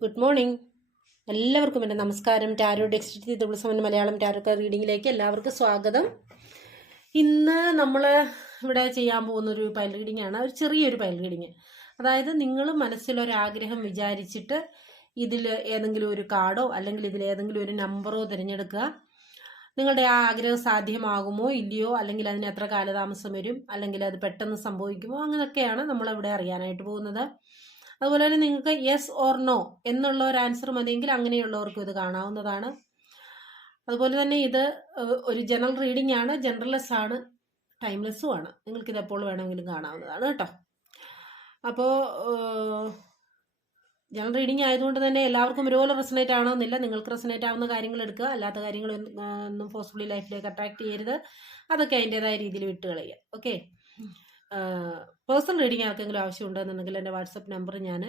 Good morning എല്ലാവർക്കും എന്റെ നമസ്കാരം. ടാരോ ഡെക്സ്റ്റി തുളസമൻ മലയാളം ടാരോ റീഡിങ്ങിലേക്ക് എല്ലാവർക്കും സ്വാഗതം. ഇന്ന് നമ്മൾ ഇവിടെ ചെയ്യാൻ പോകുന്ന ഒരു പൈൽ റീഡിംഗ് ആണ്. ഒരു ചെറിയൊരു പൈൽ റീഡിങ് അതായത് നിങ്ങൾ മനസ്സിലൊരാഗ്രഹം വിചാരിച്ചിട്ട് ഇതിൽ ഏതെങ്കിലും ഒരു കാർഡോ അല്ലെങ്കിൽ ഇതിൽ ഏതെങ്കിലും ഒരു നമ്പറോ തിരഞ്ഞെടുക്കുക. നിങ്ങളുടെ ആ ആഗ്രഹം സാധ്യമാകുമോ ഇല്ലയോ അല്ലെങ്കിൽ അതിന് എത്ര കാലതാമസം വരും അല്ലെങ്കിൽ അത് പെട്ടെന്ന് സംഭവിക്കുമോ അങ്ങനെയൊക്കെയാണ് നമ്മളിവിടെ അറിയാനായിട്ട് പോകുന്നത്. അതുപോലെ തന്നെ നിങ്ങൾക്ക് യെസ് ഓർ നോ എന്നുള്ള ഒരു ആൻസർ മതിയെങ്കിൽ അങ്ങനെയുള്ളവർക്കും ഇത് കാണാവുന്നതാണ്. അതുപോലെ തന്നെ ഇത് ഒരു ജനറൽ റീഡിംഗ് ആണ് ജനറൽലെസ് ആണ് ടൈംലെസ്സും ആണ്. നിങ്ങൾക്ക് ഇത് എപ്പോൾ വേണമെങ്കിലും കാണാവുന്നതാണ് കേട്ടോ. അപ്പോൾ ജനറൽ റീഡിംഗ് ആയതുകൊണ്ട് തന്നെ എല്ലാവർക്കും ഒരുപോലെ റെസനേറ്റ് ആവണമെന്നില്ല. നിങ്ങൾക്ക് റെസനേറ്റ് ആവുന്ന കാര്യങ്ങൾ എടുക്കുക. അല്ലാത്ത കാര്യങ്ങൾ ഒന്നും ഫോഴ്സ്ഫുള്ളി ലൈഫിലേക്ക് അട്രാക്ട് ചെയ്യരുത്. അതൊക്കെ അതിന്റെതായ രീതിയിൽ വിട്ടുകളയുക. ഓക്കെ പേഴ്സണൽ റീഡിംഗ് ആർക്കെങ്കിലും ആവശ്യമുണ്ടെന്നുണ്ടെങ്കിൽ എന്റെ വാട്സപ്പ് നമ്പർ ഞാൻ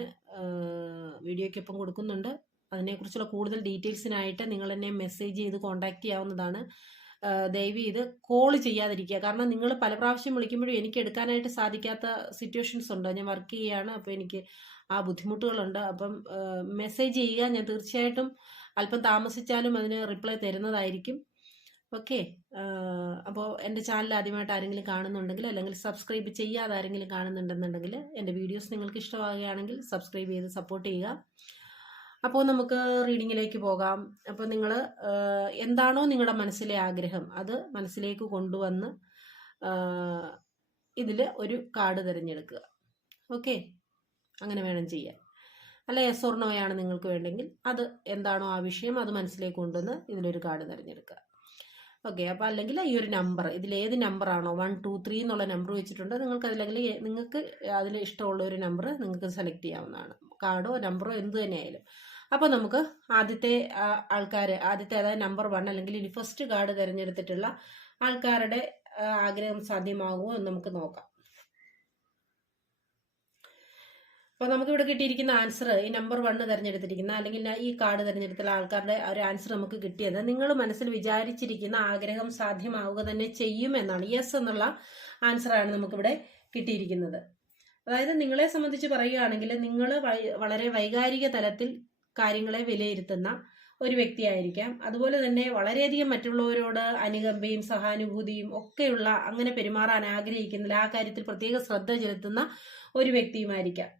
വീഡിയോയ്ക്കൊപ്പം കൊടുക്കുന്നുണ്ട്. അതിനെക്കുറിച്ചുള്ള കൂടുതൽ ഡീറ്റെയിൽസിനായിട്ട് നിങ്ങൾ എന്നെ മെസ്സേജ് ചെയ്ത് കോൺടാക്ട് ചെയ്യാവുന്നതാണ്. ദയവി ചെയ്ത് കോൾ ചെയ്യാതിരിക്കുക. കാരണം നിങ്ങൾ പല പ്രാവശ്യം വിളിക്കുമ്പോഴും എനിക്ക് എടുക്കാനായിട്ട് സാധിക്കാത്ത സിറ്റുവേഷൻസ് ഉണ്ട്. ഞാൻ വർക്ക് ചെയ്യുകയാണ് അപ്പോൾ എനിക്ക് ആ ബുദ്ധിമുട്ടുകളുണ്ട്. അപ്പം മെസ്സേജ് ചെയ്യുക ഞാൻ തീർച്ചയായിട്ടും അല്പം താമസിച്ചാലും അതിന് റിപ്ലൈ തരുന്നതായിരിക്കും. ഓക്കെ. അപ്പോൾ എന്റെ ചാനൽ ആദ്യമായിട്ട് ആരെങ്കിലും കാണുന്നുണ്ടെങ്കിൽ അല്ലെങ്കിൽ സബ്സ്ക്രൈബ് ചെയ്യാതെ ആരെങ്കിലും കാണുന്നുണ്ടെന്നുണ്ടെങ്കിൽ എന്റെ വീഡിയോസ് നിങ്ങൾക്ക് ഇഷ്ടമാകുകയാണെങ്കിൽ സബ്സ്ക്രൈബ് ചെയ്ത് സപ്പോർട്ട് ചെയ്യുക. അപ്പോൾ നമുക്ക് റീഡിങ്ങിലേക്ക് പോകാം. അപ്പോൾ നിങ്ങൾ എന്താണോ നിങ്ങളുടെ മനസ്സിലെ ആഗ്രഹം അത് മനസ്സിലേക്ക് കൊണ്ടുവന്ന് ഇതിൽ ഒരു കാർഡ് തിരഞ്ഞെടുക്കുക. ഓക്കെ? അങ്ങനെ വേണം ചെയ്യാൻ. അല്ല എസ് ഓർണോയാണ് നിങ്ങൾക്ക് വേണ്ടെങ്കിൽ അത് എന്താണോ ആ വിഷയം അത് മനസ്സിലേക്ക് കൊണ്ടുവന്ന് ഇതിലൊരു കാർഡ് തിരഞ്ഞെടുക്കുക. ഓക്കെ അപ്പോൾ അല്ലെങ്കിൽ ഈ ഒരു നമ്പർ ഇതിൽ ഏത് നമ്പറാണോ വൺ ടു ത്രീ എന്നുള്ള നമ്പർ വെച്ചിട്ടുണ്ട്. നിങ്ങൾക്ക് അതിലെങ്കിൽ നിങ്ങൾക്ക് അതിൽ ഇഷ്ടമുള്ള ഒരു നമ്പർ നിങ്ങൾക്ക് സെലക്ട് ചെയ്യാവുന്നതാണ്. കാർഡോ നമ്പറോ എന്ത് തന്നെയായാലും. അപ്പോൾ നമുക്ക് ആദ്യത്തെ ആൾക്കാർ ആദ്യത്തെ അതായത് നമ്പർ വൺ അല്ലെങ്കിൽ ഇനി ഫസ്റ്റ് കാർഡ് തിരഞ്ഞെടുത്തിട്ടുള്ള ആൾക്കാരുടെ ആഗ്രഹം സാധ്യമാകുമോ എന്ന് നമുക്ക് നോക്കാം. അപ്പോൾ നമുക്ക് ഇവിടെ കിട്ടിയിരിക്കുന്ന ആൻസർ ഈ നമ്പർ വണ്ണ് തിരഞ്ഞെടുത്തിരിക്കുന്ന അല്ലെങ്കിൽ ഈ കാർഡ് തിരഞ്ഞെടുത്തുള്ള ആൾക്കാരുടെ ഒരു ആൻസർ നമുക്ക് കിട്ടിയത് നിങ്ങൾ മനസ്സിൽ വിചാരിച്ചിരിക്കുന്ന ആഗ്രഹം സാധ്യമാവുക തന്നെ ചെയ്യും എന്നാണ്. യെസ് എന്നുള്ള ആൻസർ ആൻസറാണ് നമുക്കിവിടെ കിട്ടിയിരിക്കുന്നത്. അതായത് നിങ്ങളെ സംബന്ധിച്ച് പറയുകയാണെങ്കിൽ നിങ്ങൾ വളരെ വൈകാരിക തലത്തിൽ കാര്യങ്ങളെ വിലയിരുത്തുന്ന ഒരു വ്യക്തിയായിരിക്കാം. അതുപോലെ തന്നെ വളരെയധികം മറ്റുള്ളവരോട് അനുകമ്പയും സഹാനുഭൂതിയും ഒക്കെയുള്ള അങ്ങനെ പെരുമാറാൻ ആഗ്രഹിക്കുന്നില്ല ആ കാര്യത്തിൽ പ്രത്യേക ശ്രദ്ധ ചെലുത്തുന്ന ഒരു വ്യക്തിയുമായിരിക്കാം.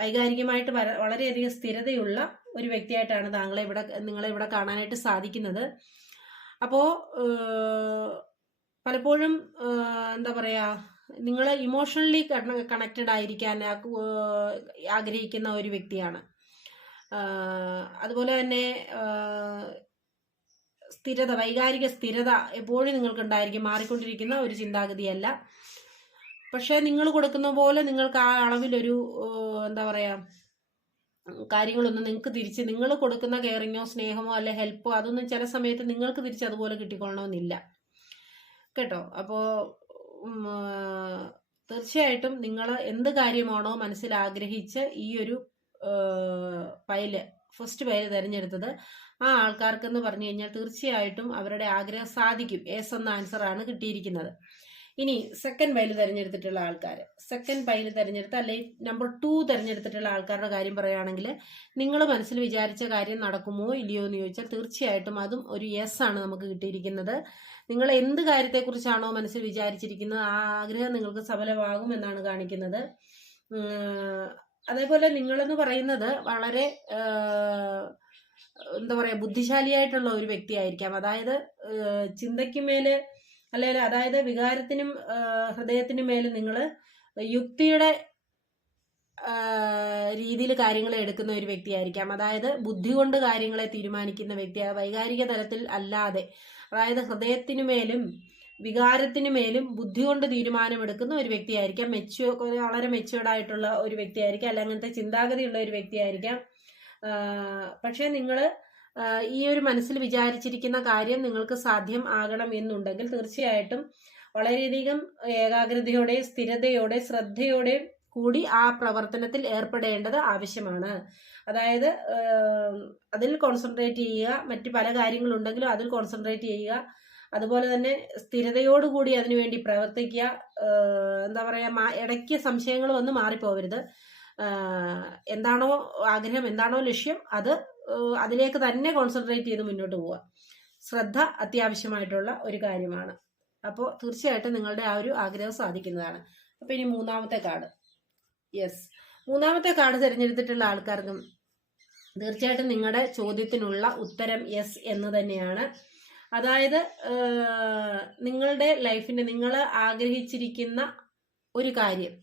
വൈകാരികമായിട്ട് വളരെയധികം സ്ഥിരതയുള്ള ഒരു വ്യക്തിയായിട്ടാണ് താങ്കളെ ഇവിടെ നിങ്ങളെ ഇവിടെ കാണാനായിട്ട് സാധിക്കുന്നത്. അപ്പോൾ പലപ്പോഴും എന്താ പറയാ നിങ്ങൾ ഇമോഷണലി കണക്റ്റഡ് ആയിരിക്കാൻ ആഗ്രഹിക്കുന്ന ഒരു വ്യക്തിയാണ്. അതുപോലെ തന്നെ സ്ഥിരത വൈകാരിക സ്ഥിരത എപ്പോഴും നിങ്ങൾക്ക് ഉണ്ടായിരിക്കും മാറിക്കൊണ്ടിരിക്കുന്ന ഒരു ചിന്താഗതിയല്ല. പക്ഷേ നിങ്ങൾ കൊടുക്കുന്ന പോലെ നിങ്ങൾക്ക് ആ അളവിലൊരു എന്താ പറയാ കാര്യങ്ങളൊന്നും നിങ്ങൾക്ക് തിരിച്ച് നിങ്ങൾ കൊടുക്കുന്ന കെയറിങ്ങോ സ്നേഹമോ അല്ലെ ഹെൽപ്പോ അതൊന്നും ചില സമയത്ത് നിങ്ങൾക്ക് തിരിച്ച് അതുപോലെ കിട്ടിക്കൊള്ളണമെന്നില്ല കേട്ടോ? അപ്പോൾ തീർച്ചയായിട്ടും നിങ്ങൾ എന്ത് കാര്യമാണോ മനസ്സിൽ ആഗ്രഹിച്ച് ഈ ഒരു പൈൽ ഫസ്റ്റ് പൈൽ തിരഞ്ഞെടുത്തത് ആ ആൾക്കാർക്ക് എന്ന് പറഞ്ഞു കഴിഞ്ഞാൽ തീർച്ചയായിട്ടും അവരുടെ ആഗ്രഹം സാധിക്കും. എസ് എന്ന ആൻസർ ആണ് കിട്ടിയിരിക്കുന്നത്. ഇനി സെക്കൻഡ് പൈൽ തിരഞ്ഞെടുത്തിട്ടുള്ള ആൾക്കാർ സെക്കൻഡ് പൈൽ തിരഞ്ഞെടുത്ത അല്ലെങ്കിൽ നമ്പർ ടു തിരഞ്ഞെടുത്തിട്ടുള്ള ആൾക്കാരുടെ കാര്യം പറയുകയാണെങ്കിൽ നിങ്ങൾ മനസ്സിൽ വിചാരിച്ച കാര്യം നടക്കുമോ ഇല്ലയോ എന്ന് ചോദിച്ചാൽ തീർച്ചയായിട്ടും അതും ഒരു യെസ് ആണ് നമുക്ക് കിട്ടിയിരിക്കുന്നത്. നിങ്ങൾ എന്ത് കാര്യത്തെക്കുറിച്ചാണോ മനസ്സിൽ വിചാരിച്ചിരിക്കുന്നത് ആ ആഗ്രഹം നിങ്ങൾക്ക് സഫലമാകും എന്നാണ് കാണിക്കുന്നത്. അതേപോലെ നിങ്ങളെന്ന് പറയുന്നത് വളരെ എന്താ പറയാ ബുദ്ധിശാലിയായിട്ടുള്ള ഒരു വ്യക്തിയായിരിക്കാം. അതായത് ആഹ്, ചിന്തയ്ക്ക് മേൽ അല്ലെങ്കിൽ അതായത് വികാരത്തിനും ഹൃദയത്തിനും മേലെ നിങ്ങൾ യുക്തിയുടെ രീതിയിൽ കാര്യങ്ങളെ എടുക്കുന്ന ഒരു വ്യക്തിയായിരിക്കാം. അതായത് ബുദ്ധി കൊണ്ട് കാര്യങ്ങളെ തീരുമാനിക്കുന്ന വ്യക്തി വൈകാരിക തലത്തിൽ അല്ലാതെ. അതായത് ഹൃദയത്തിനു മേലും വികാരത്തിനു മേലും ബുദ്ധി കൊണ്ട് തീരുമാനമെടുക്കുന്ന ഒരു വ്യക്തിയായിരിക്കാം. മെച്യൂ വളരെ മെച്യൂർഡ് ആയിട്ടുള്ള ഒരു വ്യക്തിയായിരിക്കാം. അല്ലെങ്കിൽ അങ്ങനത്തെ ചിന്താഗതി ഉള്ള ഒരു വ്യക്തിയായിരിക്കാം. പക്ഷേ നിങ്ങൾ ഈ ഒരു മനസ്സിൽ വിചാരിച്ചിരിക്കുന്ന കാര്യം നിങ്ങൾക്ക് സാധ്യം ആകണം എന്നുണ്ടെങ്കിൽ തീർച്ചയായിട്ടും വളരെയധികം ഏകാഗ്രതയോടെ സ്ഥിരതയോടെ ശ്രദ്ധയോടെ കൂടി ആ പ്രവർത്തനത്തിൽ ഏർപ്പെടേണ്ടത് ആവശ്യമാണ്. അതായത് അതിൽ കോൺസെൻട്രേറ്റ് ചെയ്യുക മറ്റ് പല കാര്യങ്ങളുണ്ടെങ്കിലും അതിൽ കോൺസെൻട്രേറ്റ് ചെയ്യുക അതുപോലെ തന്നെ സ്ഥിരതയോടുകൂടി അതിനുവേണ്ടി പ്രവർത്തിക്കുക എന്താ പറയുക ഇടയ്ക്ക് സംശയങ്ങൾ വന്ന് മാറിപ്പോവരുത്. എന്താണോ ആഗ്രഹം എന്താണോ ലക്ഷ്യം അത് അതിലേക്ക് തന്നെ കോൺസെൻട്രേറ്റ് ചെയ്ത് മുന്നോട്ട് പോവുക. ശ്രദ്ധ അത്യാവശ്യമായിട്ടുള്ള ഒരു കാര്യമാണ്. അപ്പോൾ തീർച്ചയായിട്ടും നിങ്ങളുടെ ആ ഒരു ആഗ്രഹം സാധിക്കുന്നതാണ്. അപ്പോൾ ഇനി മൂന്നാമത്തെ കാർഡ്. യെസ് മൂന്നാമത്തെ കാർഡ് തിരഞ്ഞെടുത്തിട്ടുള്ള ആൾക്കാർക്കും തീർച്ചയായിട്ടും നിങ്ങളുടെ ചോദ്യത്തിനുള്ള ഉത്തരം യെസ് എന്ന് തന്നെയാണ്. അതായത് നിങ്ങളുടെ ലൈഫിന്റെ നിങ്ങൾ ആഗ്രഹിച്ചിരിക്കുന്ന ഒരു കാര്യം.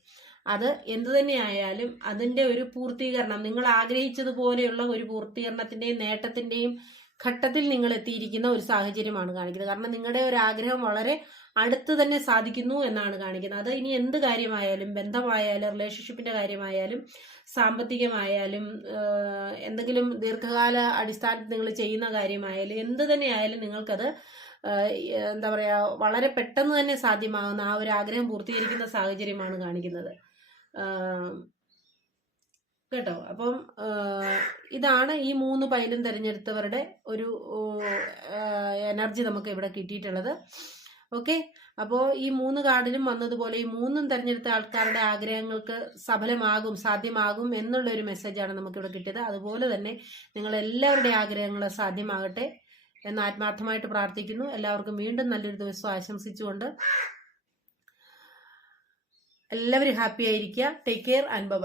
അത് എന്തു തന്നെയായാലും അതിന്റെ ഒരു പൂർത്തീകരണം നിങ്ങൾ ആഗ്രഹിച്ചതുപോലെയുള്ള ഒരു പൂർത്തീകരണത്തിന്റെയും നേട്ടത്തിന്റെയും ഘട്ടത്തിൽ നിങ്ങൾ എത്തിയിരിക്കുന്ന ഒരു സാഹചര്യമാണ് കാണിക്കുന്നത്. കാരണം നിങ്ങളുടെ ഒരു ആഗ്രഹം വളരെ അടുത്ത് തന്നെ സാധിക്കുന്നു എന്നാണ് കാണിക്കുന്നത്. അത് ഇനി എന്ത് കാര്യമായാലും ബന്ധമായാലും റിലേഷൻഷിപ്പിന്റെ കാര്യമായാലും സാമ്പത്തികമായാലും എന്തെങ്കിലും ദീർഘകാല അടിസ്ഥാനത്തിൽ നിങ്ങൾ ചെയ്യുന്ന കാര്യമായാലും എന്ത് തന്നെയായാലും നിങ്ങൾക്കത് എന്താ പറയുക വളരെ പെട്ടെന്ന് തന്നെ സാധ്യമാകുന്ന ആ ഒരു ആഗ്രഹം പൂർത്തീകരിക്കുന്ന സാഹചര്യമാണ് കാണിക്കുന്നത്. കേട്ടോ? അപ്പം ഇതാണ് ഈ മൂന്ന് പൈലും തിരഞ്ഞെടുത്തവരുടെ ഒരു എനർജി നമുക്ക് ഇവിടെ കിട്ടിയിട്ടുള്ളത്. ഓക്കെ? അപ്പോൾ ഈ മൂന്ന് കാർഡിലും വന്നതുപോലെ ഈ മൂന്നും തിരഞ്ഞെടുത്ത ആൾക്കാരുടെ ആഗ്രഹങ്ങൾക്ക് സഫലമാകും സാധ്യമാകും എന്നുള്ള ഒരു മെസ്സേജാണ് നമുക്കിവിടെ കിട്ടിയത്. അതുപോലെ തന്നെ നിങ്ങൾ എല്ലാവരുടെ ആഗ്രഹങ്ങൾ സാധ്യമാകട്ടെ എന്ന് ആത്മാർത്ഥമായിട്ട് പ്രാർത്ഥിക്കുന്നു. എല്ലാവർക്കും വീണ്ടും നല്ലൊരു ദിവസം ആശംസിച്ചുകൊണ്ട് എല്ലാവരും ഹാപ്പി ആയിരിക്കുക. Take care and by